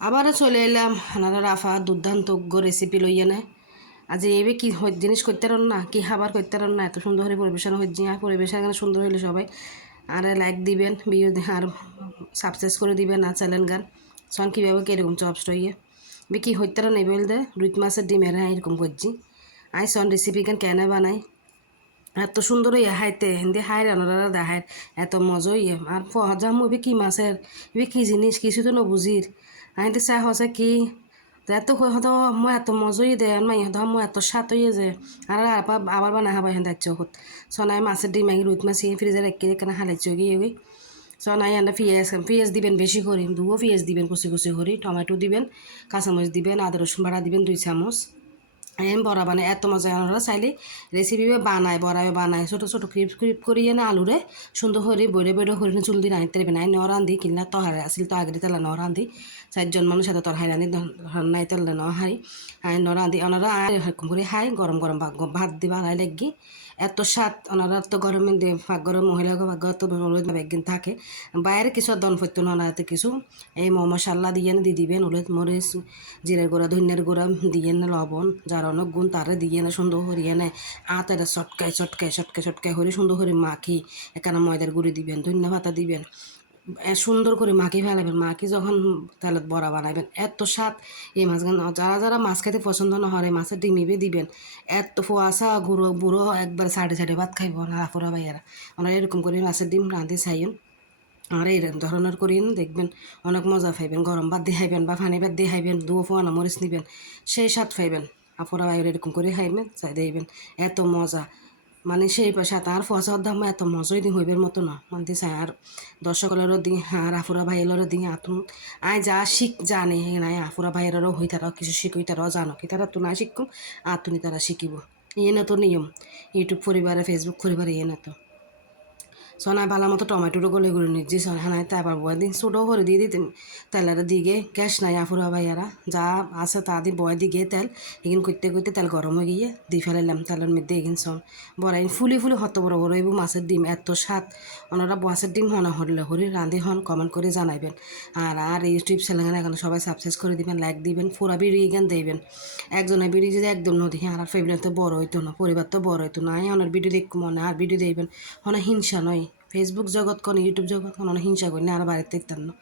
আবারও চলে এলাম হানারা রাফা দুর্দান্ত রেসিপি লইয়া নেয়। আজ এবে কি জিনিস করতে পারেন না, কি খাবার করতে পারেন না, এত সুন্দর করে পরিবেশন হচ্ছে। আর পরিবেশন সুন্দর হইলে সবাই আর লাইক দিবেন, ভিডিও আর সাবস্ক্রাইব করে দিবেন আর চ্যানেল গান সন কীভাবে কীরকম চপস হইয়ে বে কি হইতে পারেন এই বলতে রুই মাছের ডিমের এরকম করছি। আই সন রেসিপি কেন বানাই এত সুন্দর ইয়ে হাইতে হিন্দি হাই রান্নারা দেখায় এত মজা ইয়ে আর ফহাজাম এবে কি মাছের এবে কি জিনিস কিছু তো নবুজির আইতে চাই হসে কি এত হয়তো মই এত মজাই দে মাই হতো মই এত স্বাদ হয়ে যে আর আবার বানা খাবার হেন দাচ্ছ হত সনাই মাছের ডিম আগে রুট মাছ ফ্রিজে রেখে এখানে হালাইছ গিয়ে ওই সনাই এনে পেঁয়াজ দিবেন বেশি করে দুও পেঁয়াজ দিবেন কুচি কুচি করে টমেটো দিবেন কাঁচামরিচ দিবেন আদা রসুন বাটা দিবেন 2 চামচ বড়া বানায় এত মজা আমরা চাইলে রেসিপি বানায় বড়ায় বানায় ছোটো ছোটো ক্রিপ ক্রিপ করিয়ে না আলুরে সুন্দর করে বড়ে বড়ে করে চুল দিয়ে রাঁধতে পারবে নাই ন রাঁধি কিনা তহারে আসিল তো আগে তেলা ন রাঁধি 4 জন মানুষ সাথে তরহাই রাঁধি নাই তেলে ন হাই ন রাঁধি ওনারা এরকম করে হাই গরম গরম ভাত দিবা হাই লাগি এত স্বাদ ওনারা তো গরমে পাকঘরের মহিলা পাকঘর তো একদিন থাকে বাইরে কিছু দন ফরত ওনারাতে কিছু এই মশাল্লা দিয়ে দিয়ে দিবেন হলুদ মরিচ জিরের গুঁড়া ধনিয়ার গুঁড়া দিয়ে না লবণ যার অনেক গুণ তারে দিয়ে না সুন্দর করিয়ে নেয় আতারে চটকায় চটকায় চটকায় চটকায় করে সুন্দর করে মাখি এখানে ময়দার গুঁড়ি দিবেন ধনিয়া পাতা দিবেন সুন্দর করে মাখি ফেলাবেন মাখি যখন তেলত বড়া বানাবেন এত স্বাদ এই মাছগান যারা যারা মাছ খেতে পছন্দ না হয় মাছের ডিমিবে দিবেন এত ফোয়াশা গুঁড়ো বুড়ো একবার সাড়ে সাড়ে ভাত খাইব না আপুরা ভাইয়ারা ওনারা এরকম করে মাছের ডিম রাঁধে চাইন আর এই ধরনের করিন দেখবেন অনেক মজা পাইবেন গরম ভাত দিয়ে খাইবেন বা পানি ভাত দিয়ে খাইবেন দুয়ো ফোয়ানা মরিচ নিবেন সেই স্বাদ পাইবেন আপুরা ভাইয়ের এরকম করে খাইবেন চাই দেখবেন এত মজা মানে সেই পয়সা তার ফসার দাম এত মজাই দিন হইবের মতো না মানতে চাই আর দর্শকলেরও দিই আর আফুরা ভাইয়েরও দিই আতুন আয় যা শিখ জানে নাই আফুরা ভাইয়েরও হই তারাও কিছু শিখই তারাও জানো কি তারা তো না শিখুম আর তুমি তারা শিখিব ইয়ে না তো নিয়ম ইউটিউব পরিবারে ফেসবুক পরিবারে ইয়ে না তো সোনায় ভালো মতো টমেটোটা গলে গলে নিচ্ছি সোনায় তারপর বয় দিন ছোটো করে দিয়ে দিতেন তেলের দিকে গ্যাস নাই আফুরা ভাইয়ারা যা আছে তা দিয়ে বয় দিকে তেল এখানে করতে করতে তেল গরম হয়ে গিয়ে দিয়ে ফেলাইলাম তেলের মধ্যে এখানে সব বড়াই ফুলি ফুলি হত বড় বড় এবং মাছের ডিম এত স্বাদ ওনারা মাছের ডিম হনা হরলে হরি রাঁধে হন কমেন্ট করে জানাইবেন আর ইউটিউব চ্যানেল এখানে সবাই সাবস্ক্রাইব করে দিবেন লাইক দিবেন পুরা ভিডিও এখান দেবেন একজনের ভিডিও যদি একদম ন দেখি আর ফ্যামিলি তো বড় হইতো না পরিবার তো বড় হইতো না ওনার ভিডিও দেখ মনে আর ভিডিও দেবেন ওনা হিংসা নয় ফেসবুক জগৎ কোন ইউটিউব জগৎ কোন হিংসা করি না আর বাড়িতে দেখতাম না